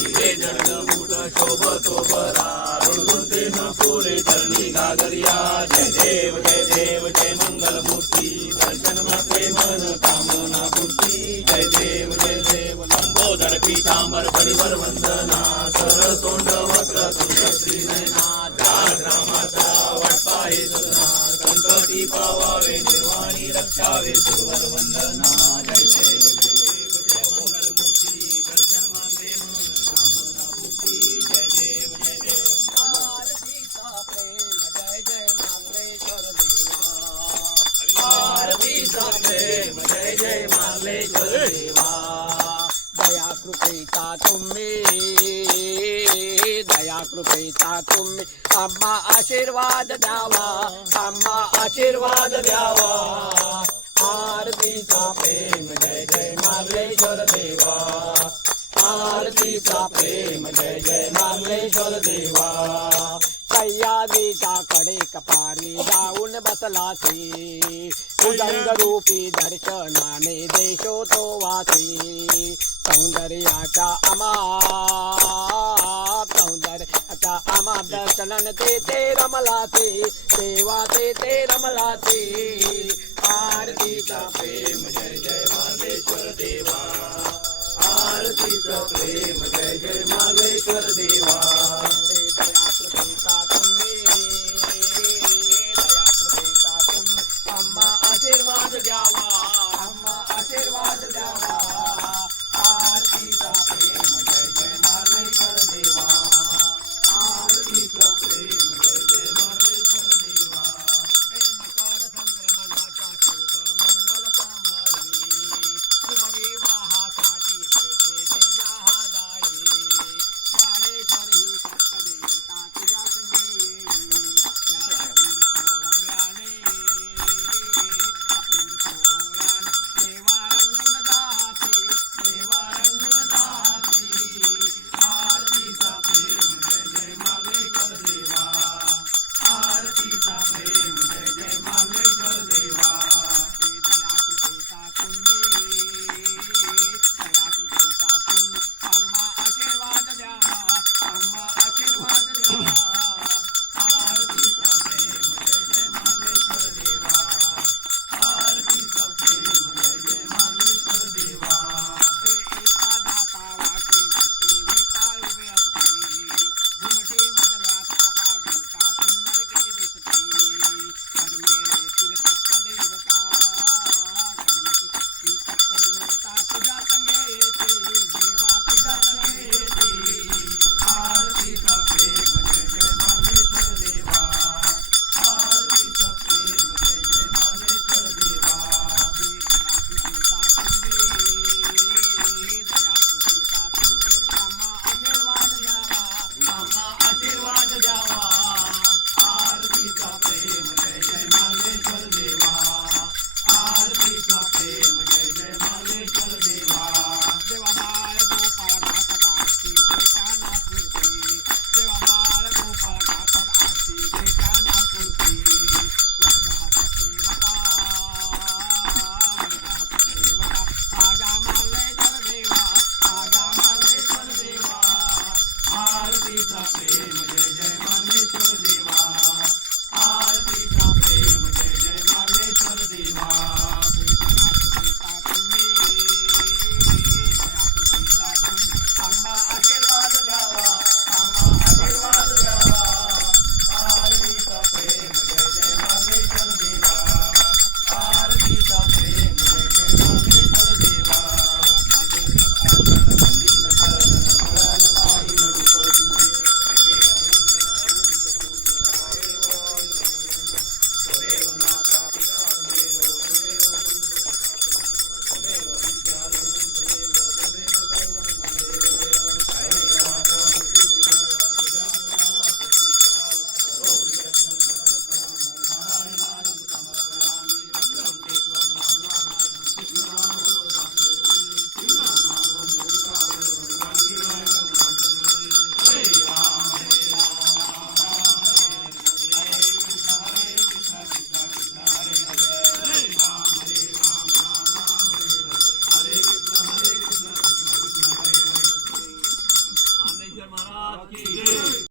हिरे जडग मुठ शोभतो बरा ऋणतेन पुरे चरणी गागरिया जय देव जय मंगल मूर्ती दर्शन मात्रे मन कामना पूर्ती जय देव लंबोदर पीतांबर परिवर वंदना सरसोंड वक्र तुंड श्री नयना दास रामाचा वाटपा हे सदना संकटी पावावे निर्वाणी रक्षावे सुरवर वंदना जय देव जय मंगल मूर्ती दर्शन मात्रे मन कामना पूर्ती जय देव आरतीचा प्रेम जय जय मार्लेश्वर देवा आरतीचा प्रेम जय जय मार्लेश्वर देवा दया कृपेचा तुम्ही आम्हा आशीर्वाद द्यावा आशीर्वाद द्यावा आरतीचा प्रेम जय जय मार्लेश्वर देवा आरतीचा प्रेम जय जय मार्लेश्वर देवा सह्याद्रीच्या कडे कपारी जाऊन बसलासी उदंग रूपी दर्शनाने देशो तो वासी सौंदर्याच्या आमा दर्शनन ते रमलाते देवा ते रमलाते आरतीचा प्रेम जय जय मार्लेश्वर देवा आरतीचा प्रेम जय जय मार्लेश्वर देवा